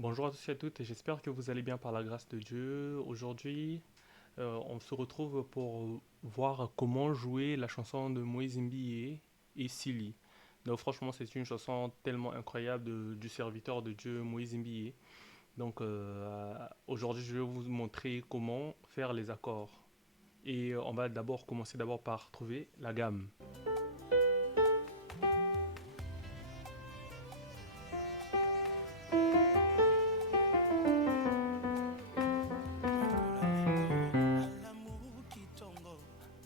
Bonjour à tous et à toutes, et j'espère que vous allez bien par la grâce de Dieu. Aujourd'hui, on se retrouve pour voir comment jouer la chanson de Moïse Mbié et Sili. Donc franchement, c'est une chanson tellement incroyable du serviteur de Dieu Moïse Mbié. Donc aujourd'hui, je vais vous montrer comment faire les accords. Et on va d'abord commencer d'abord par trouver la gamme.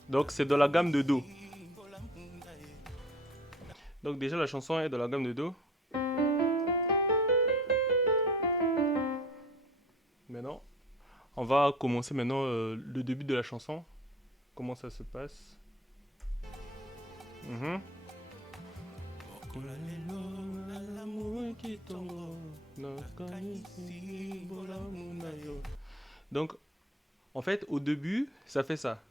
Donc c'est dans la gamme de Do. Donc déjà la chanson est dans la gamme de Do. Maintenant, on va commencer maintenant le début de la chanson. Comment ça se passe. Mhm. Donc, en fait, au début, ça fait ça.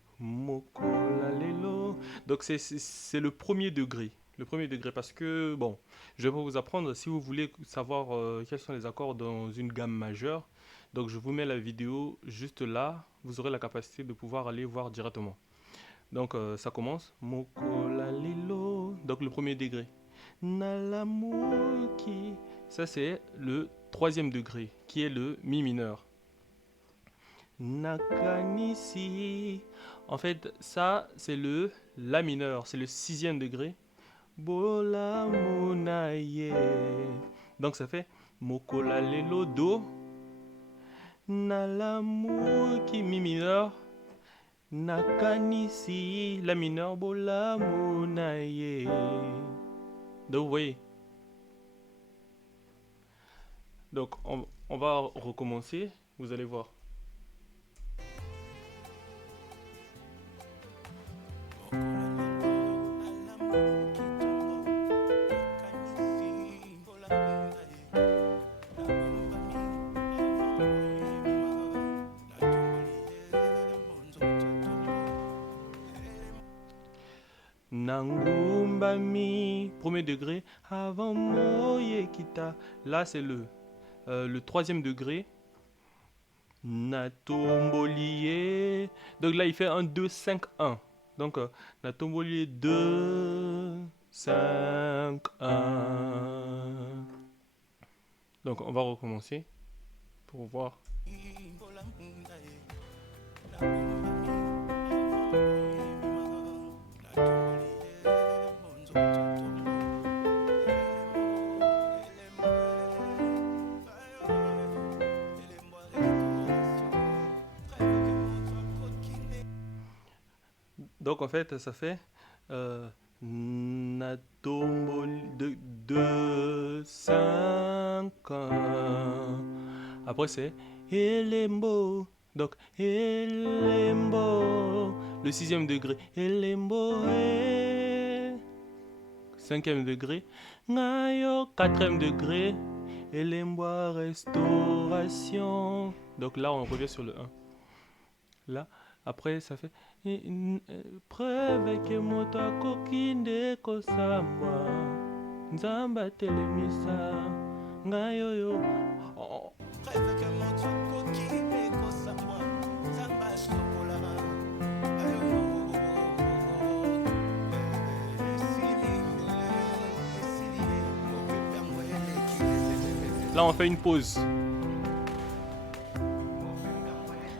Donc, c'est le premier degré. Le premier degré, parce que, bon, je vais vous apprendre, si vous voulez savoir quels sont les accords dans une gamme majeure, donc je vous mets la vidéo juste là, vous aurez la capacité de pouvoir aller voir directement. Donc, ça commence. Donc, le premier degré. Nalamuki. Ça, c'est le troisième degré, qui est le mi mineur. Nakanisi. En fait, ça, c'est le la mineur, c'est le sixième degré. Bola munaye. Donc, ça fait mokola lelo do. Nalamuki mi mineur. Nakanisi la mineur bola munaye. Donc, vous voyez. Donc, on va recommencer. Vous allez voir. Nangumbami, premier degré. Avant moye kita. Là, c'est le troisième degré. Natombolié. Donc là, il fait un 2 5 1. Donc, Natombolié 2 5 1. Donc, on va recommencer pour voir. Donc, en fait, ça fait Natomboli 2 5 1. Après, c'est Elembo. Donc, Elembo. Le sixième degré. Elembo. Cinquième degré. Ngayo. Quatrième degré. Elembo. Restauration. Donc là, on revient sur le un. Là, après, ça fait. Preuve que moto akoki nde kosamba. Nzamba telemisa. Ngayo yo. Oh. Là, on fait une pause.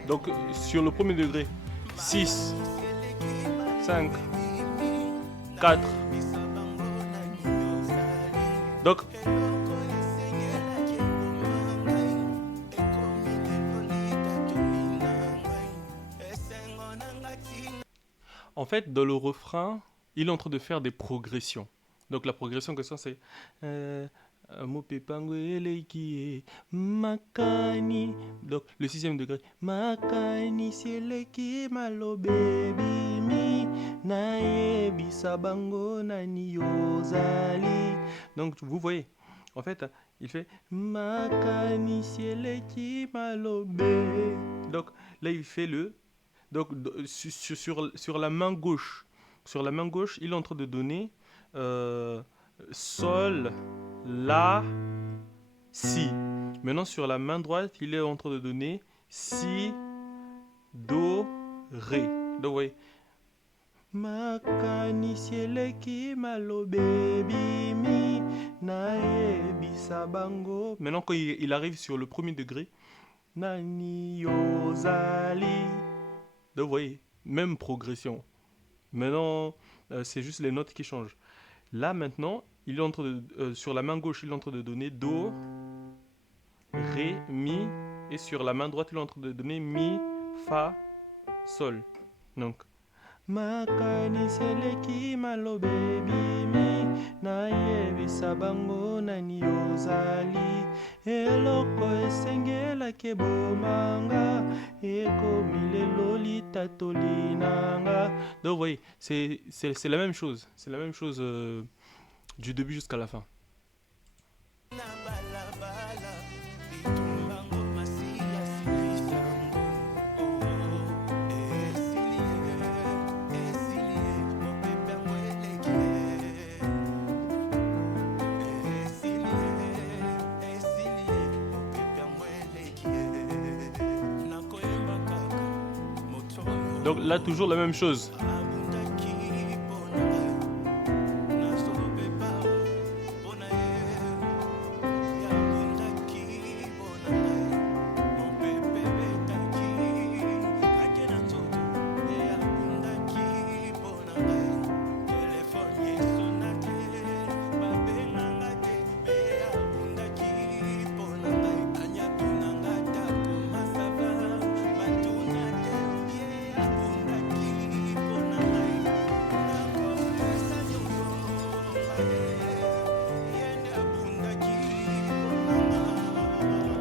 Donc, sur le premier degré, 6, 5, 4. Donc, en fait, dans le refrain, il est en train de faire des progressions. Donc, la progression que ça, c'est Mopepango eleki makani. Donc, le sixième degré. Makani sieleki malobe bimi naebi sabango nani yozali. Donc, vous voyez, en fait, il fait makani sieleki malobe. Donc, là, il fait le. Donc, sur la main gauche, il est en train de donner Sol, La, Si. Maintenant, sur la main droite, il est en train de donner si, do, ré. Donc, vous voyez. Makanisi eleki malobe bimi nayebisa bango. Maintenant, quand il arrive sur le premier degré, nani yozali. Donc, vous voyez, même progression. Maintenant, c'est juste les notes qui changent. Là, maintenant, il est en train de, sur la main gauche, il est en train de donner do, ré, mi. Et sur la main droite, il est en train de donner mi, fa, sol. Donc, makanisi eleki malobe bimi nayebisa bango nani yozali eloko esengelaki ebomanga ekomi lelo litatoli nanga. Donc vous voyez, c'est la même chose. C'est la même chose du début jusqu'à la fin. Donc là, toujours la même chose.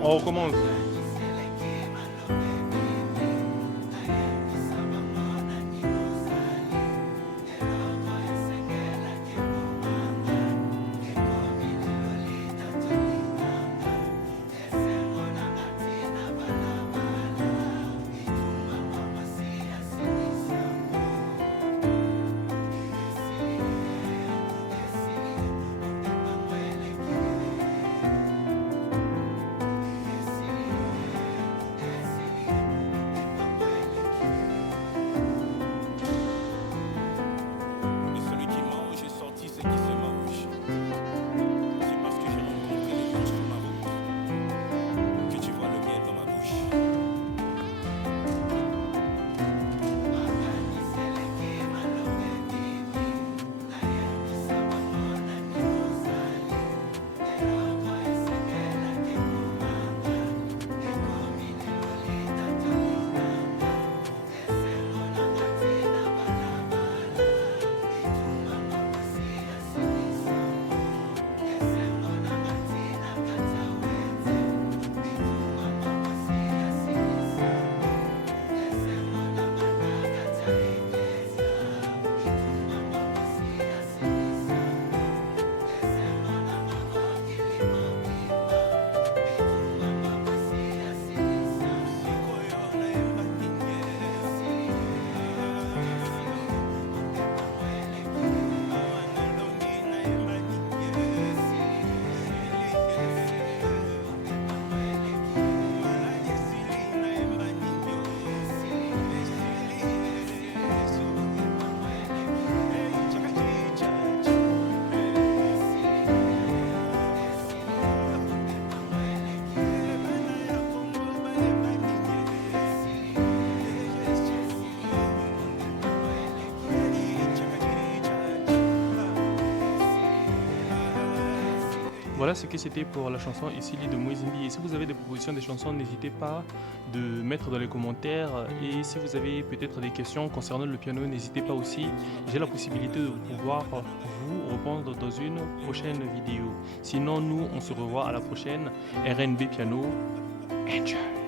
On recommence. Voilà ce que c'était pour la chanson Isili de Moïse Ndi. Et si vous avez des propositions des chansons, n'hésitez pas de mettre dans les commentaires. Et si vous avez peut-être des questions concernant le piano, n'hésitez pas aussi. J'ai la possibilité de pouvoir vous répondre dans une prochaine vidéo. Sinon, nous, on se revoit à la prochaine. RNB Piano. Enjoy!